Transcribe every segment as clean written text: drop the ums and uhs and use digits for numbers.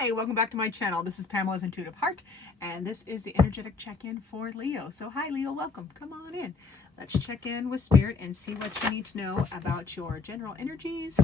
Hi, welcome back to my channel. This is Pamela's Intuitive Heart, and this is the energetic check-in for Leo. So hi Leo, welcome. Come on in. Let's check in with Spirit and see what you need to know about your general energies,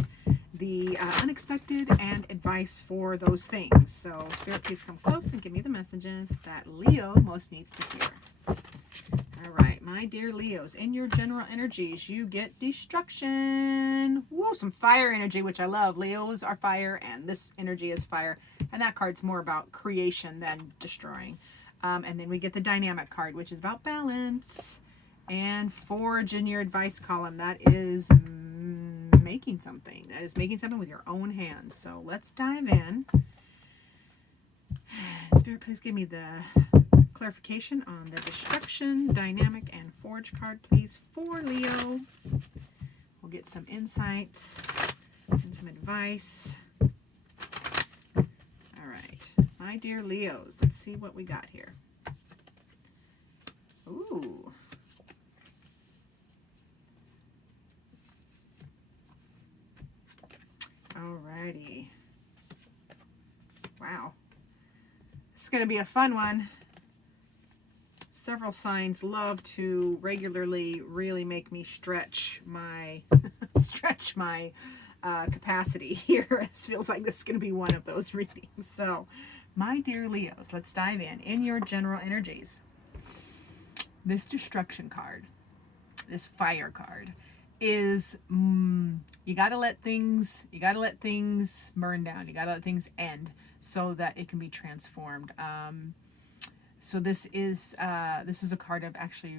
the unexpected, and advice for those things. So Spirit, please come close and give me the messages that Leo most needs to hear. All right, my dear Leos, in your general energies, you get destruction. Woo, some fire energy, which I love. Leos are fire, and this energy is fire. And that card's more about creation than destroying. And then we get the dynamic card, which is about balance. And forge in your advice column, that is making something. That is making something with your own hands. So let's dive in. Spirit, please give me the clarification on the destruction, dynamic, and forge card, please, for Leo. We'll get some insights and some advice. All right, my dear Leos, let's see what we got here. Ooh. Alrighty. Wow. This is going to be a fun one. Several signs love to regularly really make me stretch my capacity here. It feels like this is going to be one of those readings. So, my dear Leos, let's dive in. In your general energies, this destruction card, this fire card, is you got to let things burn down. You got to let things end so that it can be transformed. So this is a card of actually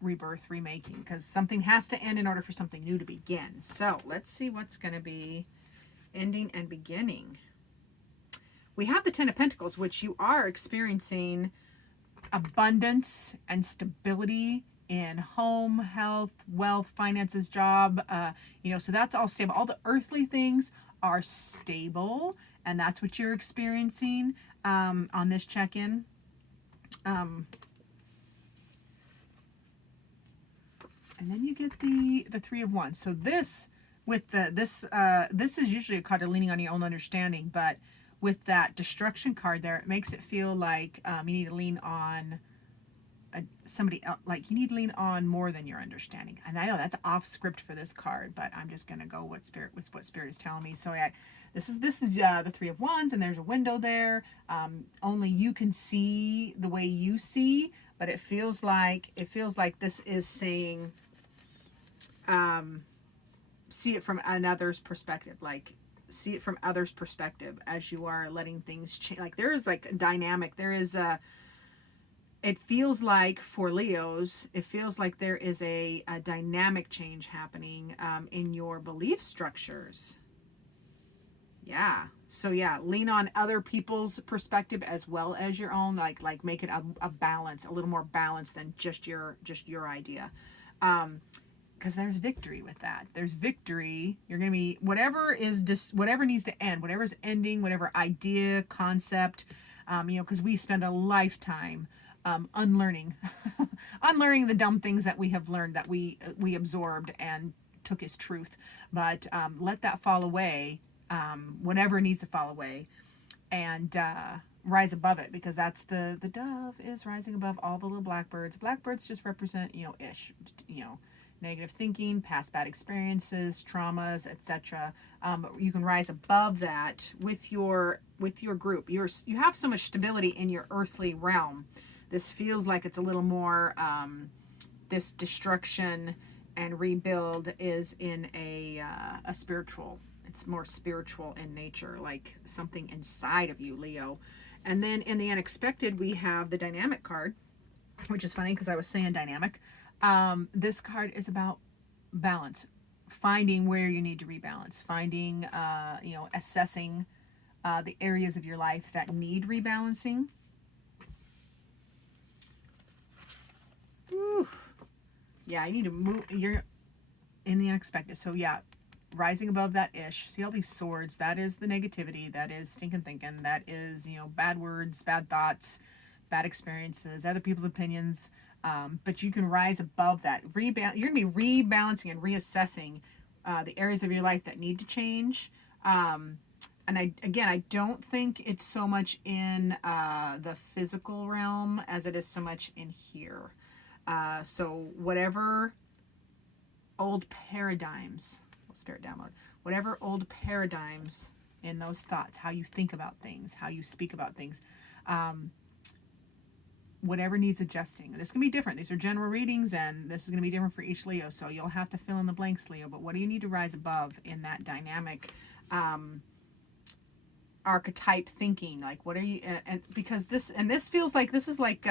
rebirth, remaking, because something has to end in order for something new to begin. So let's see what's going to be ending and beginning. We have the Ten of Pentacles, which you are experiencing abundance and stability in home, health, wealth, finances, job. So that's all stable. All the earthly things are stable, and that's what you're experiencing on this check-in. And then you get the Three of Wands. So this is usually a card of leaning on your own understanding, but with that destruction card there, it makes it feel like you need to lean on somebody else. Like you need to lean on more than your understanding. And I know that's off script for this card, but I'm just gonna go with what Spirit is telling me. So this is the Three of Wands, and there's a window there. Only you can see the way you see, but it feels like this is saying, see it from another's perspective. Like see it from others' perspective as you are letting things change. Like there is like a dynamic. There is a. It feels like for Leos, it feels like there is a dynamic change happening in your belief structures. Yeah. So yeah, lean on other people's perspective as well as your own. Like make it a balance, a little more balance than just your idea. Because there's victory with that. There's victory. You're gonna be whatever needs to end, whatever's ending, whatever idea, concept. Because we spend a lifetime unlearning the dumb things that we have learned, that we absorbed and took as truth. But let that fall away. Whatever needs to fall away, and rise above it, because that's the dove is rising above all the little blackbirds. Blackbirds just represent negative thinking, past bad experiences, traumas, etc. You can rise above that with your group. You have so much stability in your earthly realm. This feels like it's a little more this destruction and rebuild is in a spiritual. It's more spiritual in nature, like something inside of you, Leo. And then in the unexpected, we have the dynamic card, which is funny because I was saying dynamic. This card is about balance, finding where you need to rebalance, finding, assessing the areas of your life that need rebalancing. Oof. Yeah, I need to move. You're in the unexpected. So yeah, rising above that ish. See all these swords? That is the negativity. That is stinking thinking. That is, bad words, bad thoughts, bad experiences, other people's opinions. But you can rise above that. You're going to be rebalancing and reassessing the areas of your life that need to change. and I don't think it's so much in the physical realm as it is so much in here. So whatever old paradigms, spirit download, whatever old paradigms in those thoughts, how you think about things, how you speak about things, whatever needs adjusting. This can be different. These are general readings, and this is going to be different for each Leo. So you'll have to fill in the blanks, Leo. But what do you need to rise above in that dynamic archetype thinking? Like, what are you? And because this feels like this is like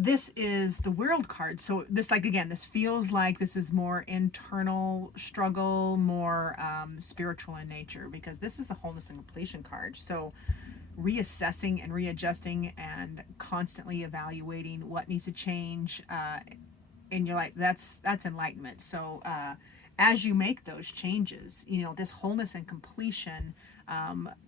this is the World card. So this, like, again, this feels like this is more internal struggle, more spiritual in nature, because this is the wholeness and completion card. So reassessing and readjusting and constantly evaluating what needs to change in your life, that's enlightenment. So as you make those changes, you know, this wholeness and completion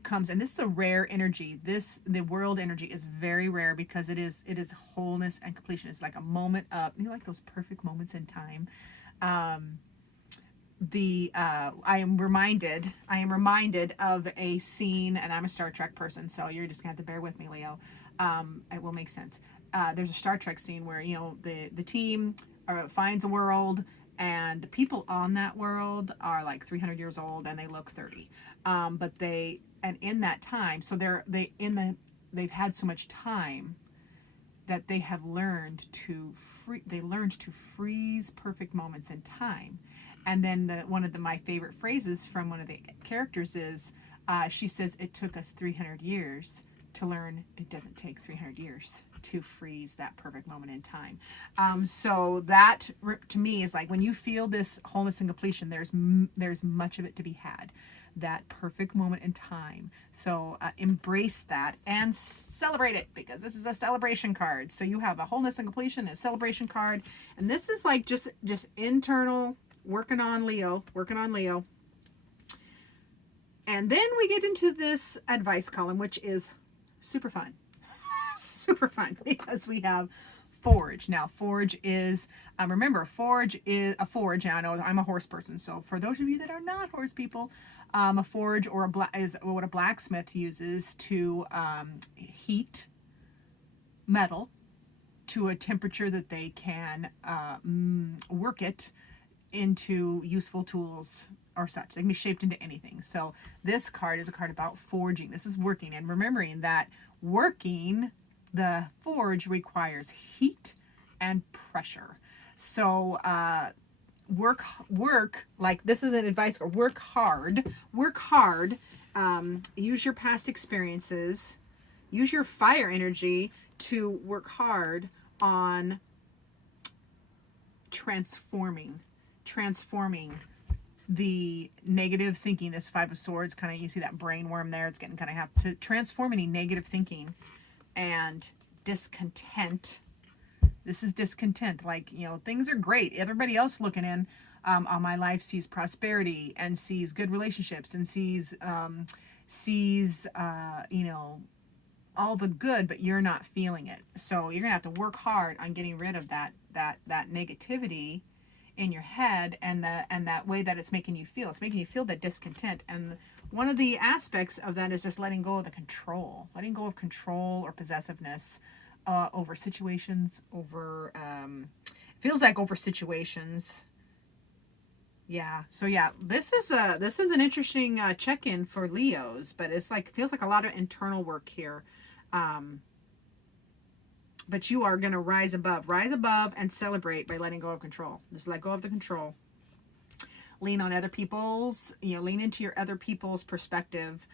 comes, and this is a rare energy. The world energy is very rare because it is wholeness and completion. It's like a moment of, you know, like those perfect moments in time. I am reminded of a scene, and I'm a Star Trek person, so you're just gonna have to bear with me, Leo. It will make sense. There's a Star Trek scene where, you know, the team finds a world, and the people on that world are like 300 years old, and they look 30. But in that time, so they've had so much time that they have learned to freeze perfect moments in time. And then one of my favorite phrases from one of the characters is, she says, it took us 300 years to learn it doesn't take 300 years to freeze that perfect moment in time. So that, to me, is like when you feel this wholeness and completion, there's much of it to be had. That perfect moment in time. So embrace that and celebrate it, because this is a celebration card. So you have a wholeness and completion, a celebration card, and this is like just internal, working on Leo. And then we get into this advice column, which is super fun. Super fun, because we have Forge. Now, Forge is, remember, Forge is a forge. And I know I'm a horse person, so for those of you that are not horse people, a forge or is what a blacksmith uses to heat metal to a temperature that they can work it into useful tools or such. They can be shaped into anything. So this card is a card about forging. This is working, and remembering that working the forge requires heat and pressure. So work like, this is an advice, or work hard, use your past experiences, use your fire energy to work hard on transforming the negative thinking. This Five of Swords, kind of, you see that brain worm there, it's getting kind of have to transform any negative thinking and discontent. This is discontent, like, you know, things are great, everybody else looking in on my life sees prosperity and sees good relationships and sees you know, all the good, but you're not feeling it. So you're gonna have to work hard on getting rid of that negativity in your head, and that way that it's making you feel. It's making you feel that discontent. And one of the aspects of that is just letting go of the control, letting go of control or possessiveness over situations, over feels like over situations. Yeah. So yeah, this is an interesting check-in for Leos, but it's like, feels like a lot of internal work here. But you are going to rise above and celebrate by letting go of control. Just let go of the control. Lean on other people's, lean into your other people's perspective,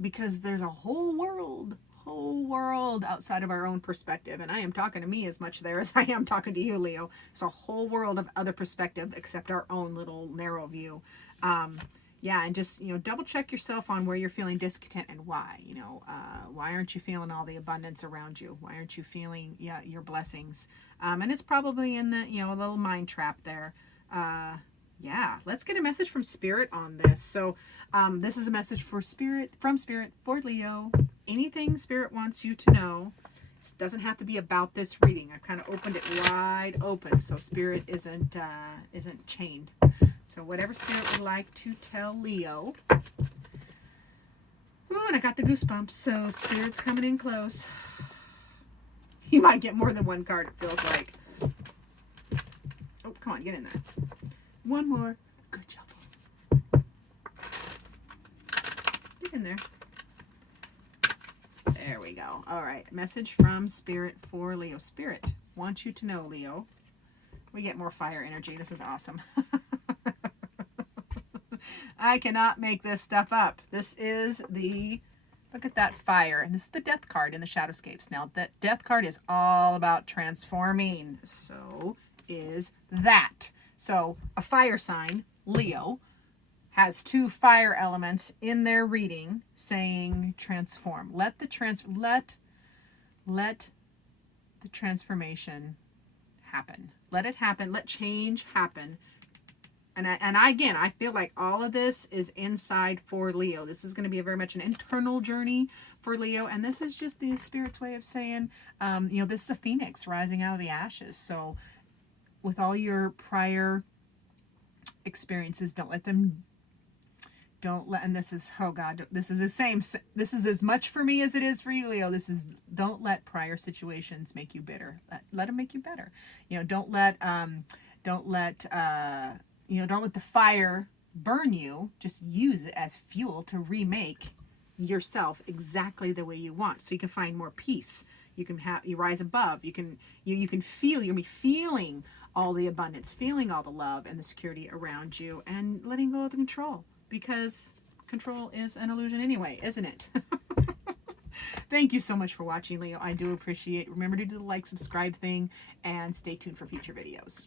because there's a whole world outside of our own perspective. And I am talking to me as much there as I am talking to you, Leo. It's a whole world of other perspective except our own little narrow view. Yeah, and just, double check yourself on where you're feeling discontent and why. Why aren't you feeling all the abundance around you? Why aren't you feeling your blessings? And it's probably in the, a little mind trap there. Yeah, let's get a message from Spirit on this. So this is a message from Spirit for Leo. Anything Spirit wants you to know. It doesn't have to be about this reading. I've kind of opened it wide open so Spirit isn't chained. So whatever Spirit would like to tell Leo. Oh, and I got the goosebumps, so Spirit's coming in close. You might get more than one card, it feels like. Oh, come on, get in there. One more. Good job. Get in there. There we go. All right, message from Spirit for Leo. Spirit wants you to know, Leo. We get more fire energy. This is awesome. I cannot make this stuff up. This is the, look at that fire. And this is the Death card in the Shadowscapes. Now, that Death card is all about transforming. So is that. So a fire sign, Leo, has 2 fire elements in their reading saying transform. Let the transformation happen. Let it happen. Let change happen. And again, I feel like all of this is inside for Leo. This is going to be very much an internal journey for Leo. And this is just the Spirit's way of saying, this is a phoenix rising out of the ashes. So with all your prior experiences, and this is, oh God, this is the same. This is as much for me as it is for you, Leo. Don't let prior situations make you bitter. Let them make you better. Don't let the fire burn you. Just use it as fuel to remake yourself exactly the way you want, so you can find more peace. You rise above. You can feel. You'll be feeling all the abundance, feeling all the love and the security around you, and letting go of the control, because control is an illusion anyway, isn't it? Thank you so much for watching, Leo. I do appreciate it. Remember to do the like, subscribe thing, and stay tuned for future videos.